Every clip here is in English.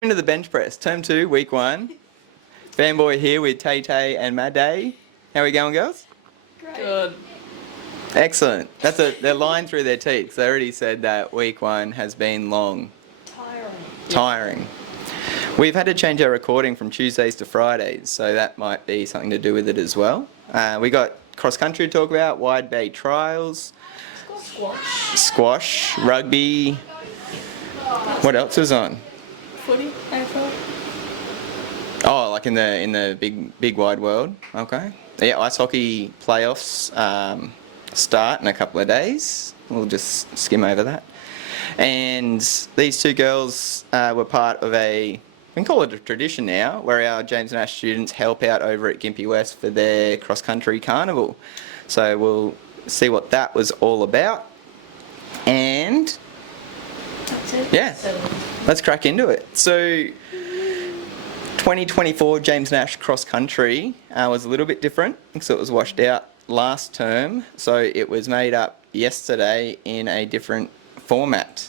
Into the bench press, term 2, week 1. Fanboy here with Tay Tay and Maddie. How are we going, girls? Great. Good. Excellent. They're lying through their teeth. They already said that week 1 has been long. Tiring. We've had to change our recording from Tuesdays to Fridays, so that might be something to do with it as well. We got cross country to talk about, Wide Bay trials, squash, rugby. What else was on? Footy, AFL. Oh, like in the big wide world. Okay. Yeah, ice hockey playoffs start in a couple of days. We'll just skim over that. And these two girls were part of we can call it a tradition now, where our James Nash students help out over at Gympie West for their cross country carnival. So we'll see what that was all about. And That's it. yeah, let's crack into it. So 2024 James Nash Cross Country was a little bit different because it was washed out last term. So it was made up yesterday in a different format.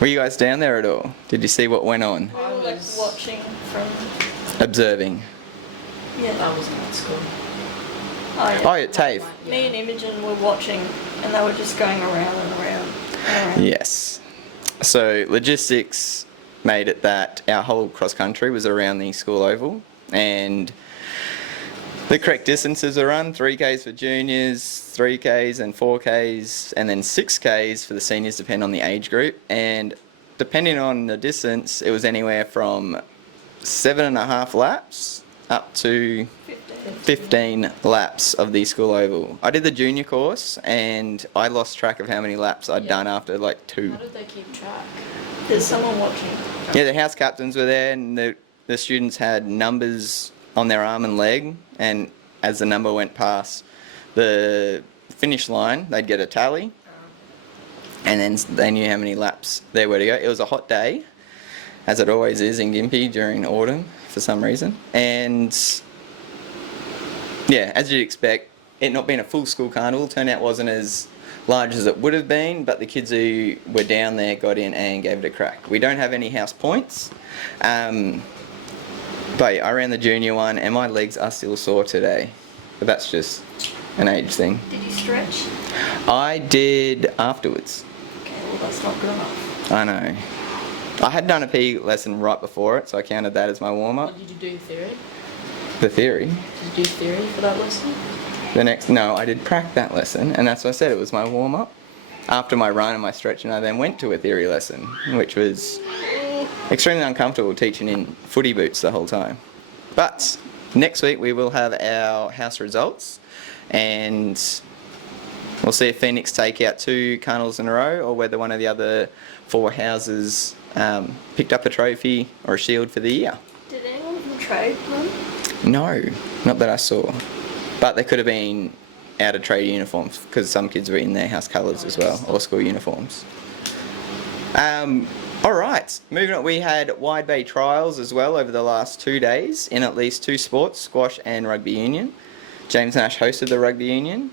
Were you guys down there at all? Did you see what went on? We were like watching from. Observing. Yeah. I was at school. Oh, yeah. Oh, yeah, TAFE. Me and Imogen were watching, and they were just going around and around. And around. Yes. So logistics made it that our whole cross country was around the school oval, and the correct distances are run: 3Ks for juniors, 3Ks and 4Ks, and then 6Ks for the seniors, depending on the age group. And depending on the distance, it was anywhere from 7.5 laps up to 15 laps of the school oval. I did the junior course, and I lost track of how many laps I'd done after like 2. How did they keep track? There's someone watching. Yeah, the house captains were there, and the students had numbers on their arm and leg, and as the number went past the finish line, they'd get a tally, and then they knew how many laps there were to go. It was a hot day, as it always is in Gympie during autumn for some reason, and yeah, as you'd expect, it not being a full school carnival, turnout wasn't as large as it would have been, but the kids who were down there got in and gave it a crack. We don't have any house points, but yeah, I ran the junior one, and my legs are still sore today, but that's just an age thing. Did you stretch? I did afterwards. Okay, well that's not good enough. I know. I had done a PE lesson right before it, so I counted that as my warm-up. What did you do, theory? The theory. Did you do theory for that lesson? No, I did prac that lesson, and that's what I said, it was my warm-up. After my run and my stretching, I then went to a theory lesson, which was extremely uncomfortable teaching in footy boots the whole time. But next week we will have our house results, and we'll see if Phoenix take out 2 carnivals in a row, or whether one of the other 4 houses picked up a trophy or a shield for the year. Did anyone from trade run? No, not that I saw. But they could have been out of trade uniforms, because some kids were in their house colours as well, or school uniforms. Alright, moving on, we had Wide Bay trials as well over the last 2 days in at least 2 sports, squash and rugby union. James Nash hosted the rugby union.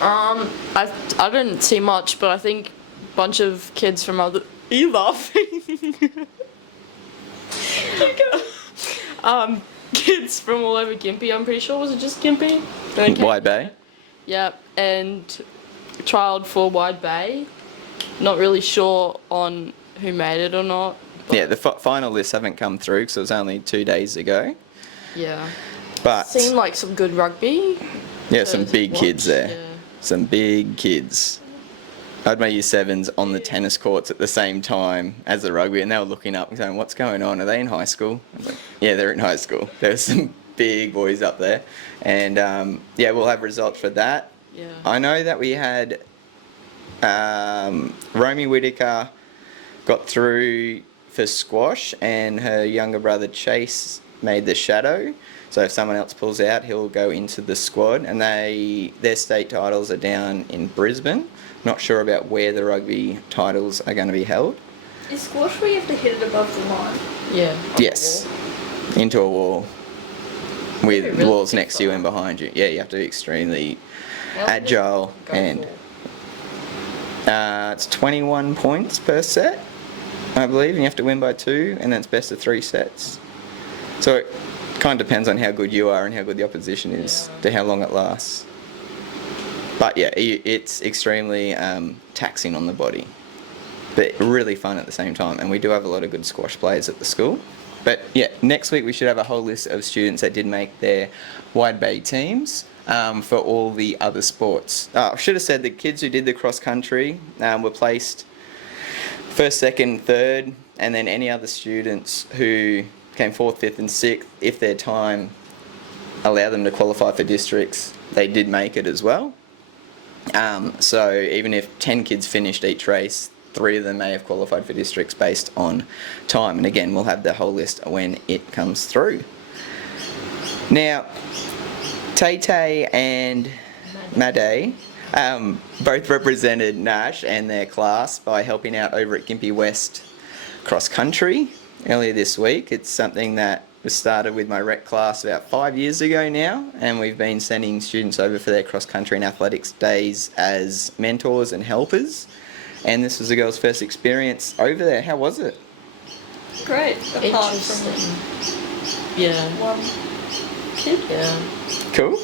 I didn't see much, but I think a bunch of kids from other. Are you laughing? Kids from all over Gympie, I'm pretty sure. Was it just Gympie? Okay. Wide Bay. Yep, and trialled for Wide Bay. Not really sure on who made it or not. Yeah, the final lists haven't come through because it was only 2 days ago. Yeah. But Seemed like some good rugby. yeah, some big kids there. Yeah. Some big kids. I had my year 7s on the tennis courts at the same time as the rugby, and they were looking up and saying, "What's going on? Are they in high school?" I was like, "Yeah, they're in high school." There were some big boys up there, and yeah, we'll have results for that. Yeah. I know that we had Romy Whitaker got through for squash, and her younger brother Chase made the shadow. So if someone else pulls out, he'll go into the squad, and their state titles are down in Brisbane. Not sure about where the rugby titles are going to be held. Is squash where you have to hit it above the line? Yeah. Yes, into a wall with Really walls next to you and behind you. Yeah, you have to be extremely agile, and it's 21 points per set. I believe, and you have to win by 2, and then it's best of 3 sets. So it kind of depends on how good you are and how good the opposition is to how long it lasts. But yeah, it's extremely taxing on the body, but really fun at the same time. And we do have a lot of good squash players at the school. But yeah, next week we should have a whole list of students that did make their Wide Bay teams for all the other sports. I should have said the kids who did the cross country were placed 1st, 2nd, 3rd, and then any other students who came 4th, 5th and 6th, if their time allowed them to qualify for districts, they did make it as well. So even if 10 kids finished each race, 3 of them may have qualified for districts based on time. And again, we'll have the whole list when it comes through. Now, Tay and Maddie both represented Nash and their class by helping out over at Gympie West Cross Country earlier this week. It's something that was started with my rec class about 5 years ago now, and we've been sending students over for their cross country and athletics days as mentors and helpers. And this was the girls' first experience over there. How was it? Great. Apart Interesting. from Yeah. one kid. Yeah. Cool.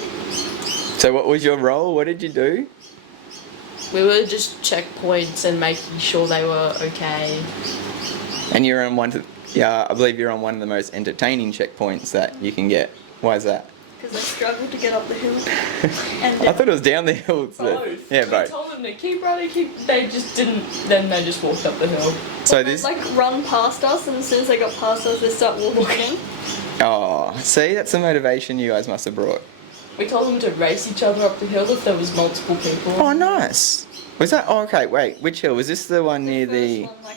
So what was your role? What did you do? We were just checkpoints and making sure they were okay. And you're on I believe you're on one of the most entertaining checkpoints that you can get. Why is that? Because I struggled to get up the hill. And I thought it was down the hill. Both. Yeah, We both. told them to keep running, they just didn't, then they just walked up the hill. So they this. like run past us, and as soon as they got past us, they start walking again. Oh, see, that's the motivation you guys must have brought. We told them to race each other up the hill if there was multiple people. Oh, nice. Was that? Oh, okay. Wait, which hill was this? The one near the First one, like,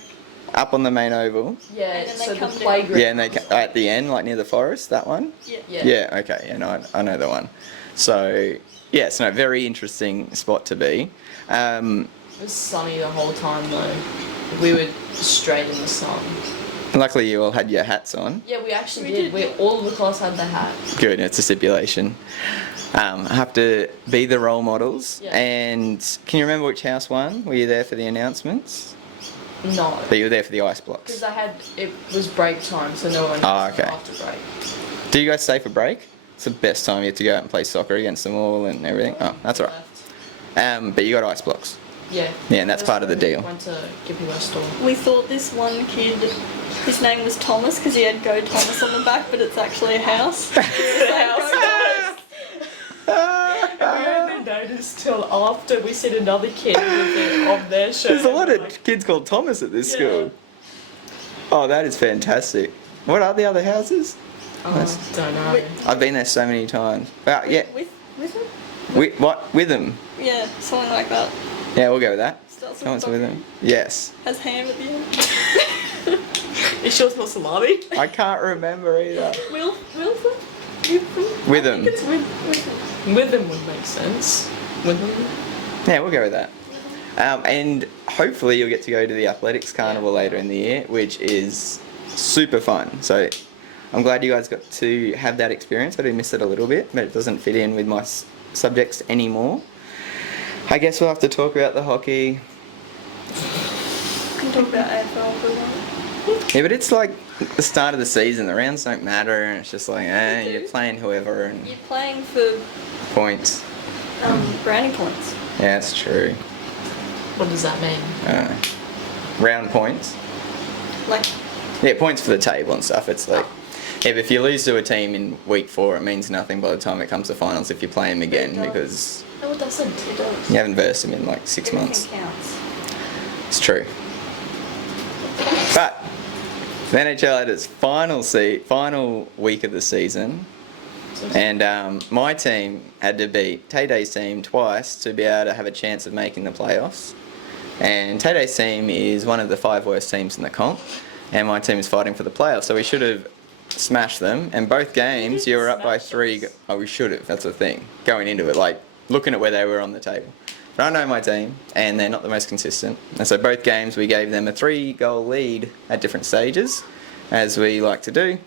up on the main oval? Yeah, And then they so the come down. playground. Yeah, and they at the end, like near the forest. That one. yeah. Yeah. Yeah. Okay. Yeah, no, I know the one. So yes, no, very interesting spot to be. It was sunny the whole time though. We were straight in the sun. Luckily, you all had your hats on. Yeah, we actually We did. did. All of the class had the hat. Good. It's a stipulation. Have to be the role models. Yeah. And can you remember which house won? Were you there for the announcements? No. But you were there for the ice blocks. Because it was break time, so no one Oh, okay. after break. Do you guys stay for break? It's the best time you get to go out and play soccer against them all and everything. Oh, that's all right. But you got ice blocks. Yeah. Yeah, and that's part of the deal. Went to Gympie West store. We thought this one kid, his name was Thomas because he had Go Thomas on the back, but it's actually a house. We only noticed till after we seen another kid with it on their shirt. There's a lot and of kids called Thomas at this Yeah. school. Oh, that is fantastic. What are the other houses? don't know. Wait. I've been there so many times. Well, yeah. With him? With them? Yeah, something like that. Yeah, we'll go with that. Starts with Thomas W. with them. Yes. Has ham at the end. Is yours not salami? I can't remember either. Wilson? With them. It's with With them would make sense. With them. Yeah, we'll go with that. And hopefully you'll get to go to the athletics carnival later in the year, which is super fun. So I'm glad you guys got to have that experience. I do miss it a little bit, but it doesn't fit in with my subjects anymore. I guess we'll have to talk about the hockey. We can talk about AFL for a while. Yeah, but it's like the start of the season. The rounds don't matter, and it's just like, you're playing whoever and You're playing for points. brownie points. Yeah, that's true. What does that mean? Round points. Like, Yeah, points for the table and stuff. It's like, yeah, but if you lose to a team in week 4, it means nothing by the time it comes to finals if you play them again, It does. because No, it doesn't. it does. you haven't versed them in like 6 months. Everything counts. It's true. But the NHL had its final week of the season, and my team had to beat Tay-Day's team twice to be able to have a chance of making the playoffs. And Tay-Day's team is one of the 5 worst teams in the comp, and my team is fighting for the playoffs. So we should have smashed them. And both games, you were up by 3. Oh, we should have. That's the thing. Going into it, like looking at where they were on the table. But I know my team, and they're not the most consistent. And so both games, we gave them a 3-goal lead at different stages, as we like to do.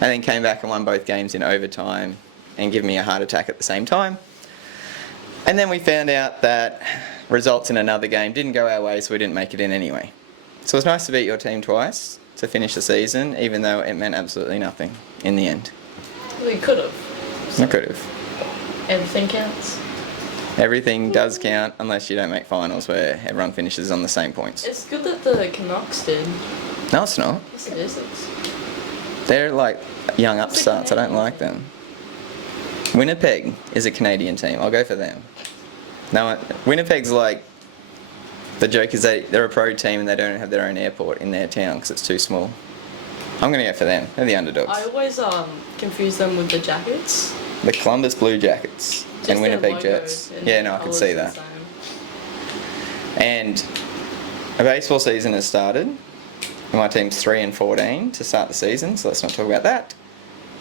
And then came back and won both games in overtime and give me a heart attack at the same time. And then we found out that results in another game didn't go our way, so we didn't make it in anyway. So it's nice to beat your team twice to finish the season, even though it meant absolutely nothing in the end. We could have. I could have. Everything counts. Everything does count unless you don't make finals where everyone finishes on the same points. It's good that the Canucks did. No, it's not. Yes, it is. They're like young upstarts. I don't like them. Winnipeg is a Canadian team. I'll go for them. No, Winnipeg's like, the joke is they're a pro team and they don't have their own airport in their town because it's too small. I'm going to go for them. They're the underdogs. I always confuse them with the Jackets. The Columbus Blue Jackets Just and their Winnipeg logo Jets. and Yeah, no, I could colours see the that. same. And a baseball season has started. My team's 3-14 to start the season, so let's not talk about that.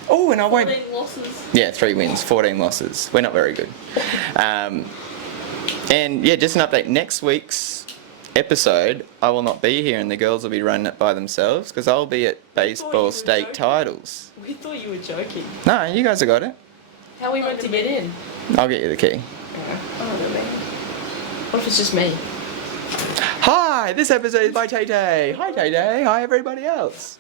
Oh, and I won't. 14 losses. Yeah, 3 wins, 14 losses. We're not very good. And yeah, just an update. Next week's episode, I will not be here, and the girls will be running it by themselves because I'll be at baseball state titles. We thought you were joking. No, you guys have got it. How are we meant to get in? I'll get you the key. What if it's just me? Hi, this episode is by Tay Tay. Hi Tay Tay. Hi everybody else.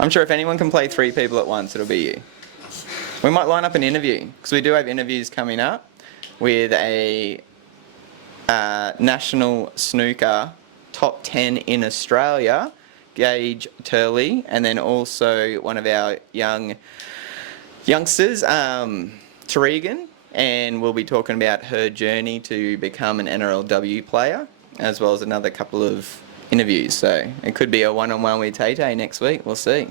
I'm sure if anyone can play 3 people at once, it'll be you. We might line up an interview because we do have interviews coming up with a national snooker top 10 in Australia, Gage Turley, and then also one of our youngsters, Teregan, and we'll be talking about her journey to become an NRLW player, as well as another couple of interviews. So it could be a one-on-one with Tay Tay next week. We'll see.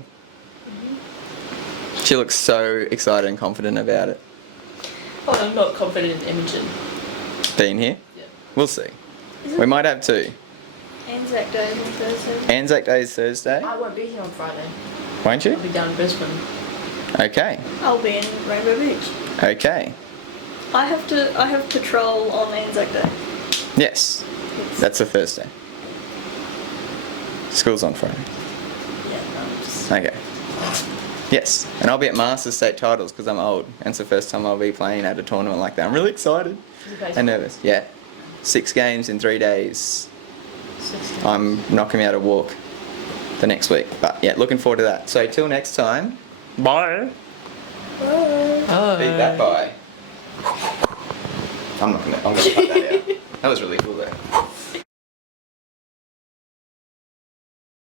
She looks so excited and confident about it. Oh, I'm not confident in Imogen. Being here? Yeah. We'll see. We might have 2. Anzac Day is on Thursday. Anzac Day is Thursday, I won't be here on Friday. won't you? I'll be down in Brisbane. Okay. I'll be in Rainbow Beach. Okay. I have patrol on Anzac Day. Yes. That's a Thursday. School's on Friday. Yeah, no, just Okay. Yes. And I'll be at Masters State Titles because I'm old. And it's the first time I'll be playing at a tournament like that. I'm really excited and nervous. Yeah. 6 games in 3 days. I'm knocking me out a walk the next week. But yeah, looking forward to that. So till next time. Bye. Beat that bye. I'm gonna cut that out. That was really cool though.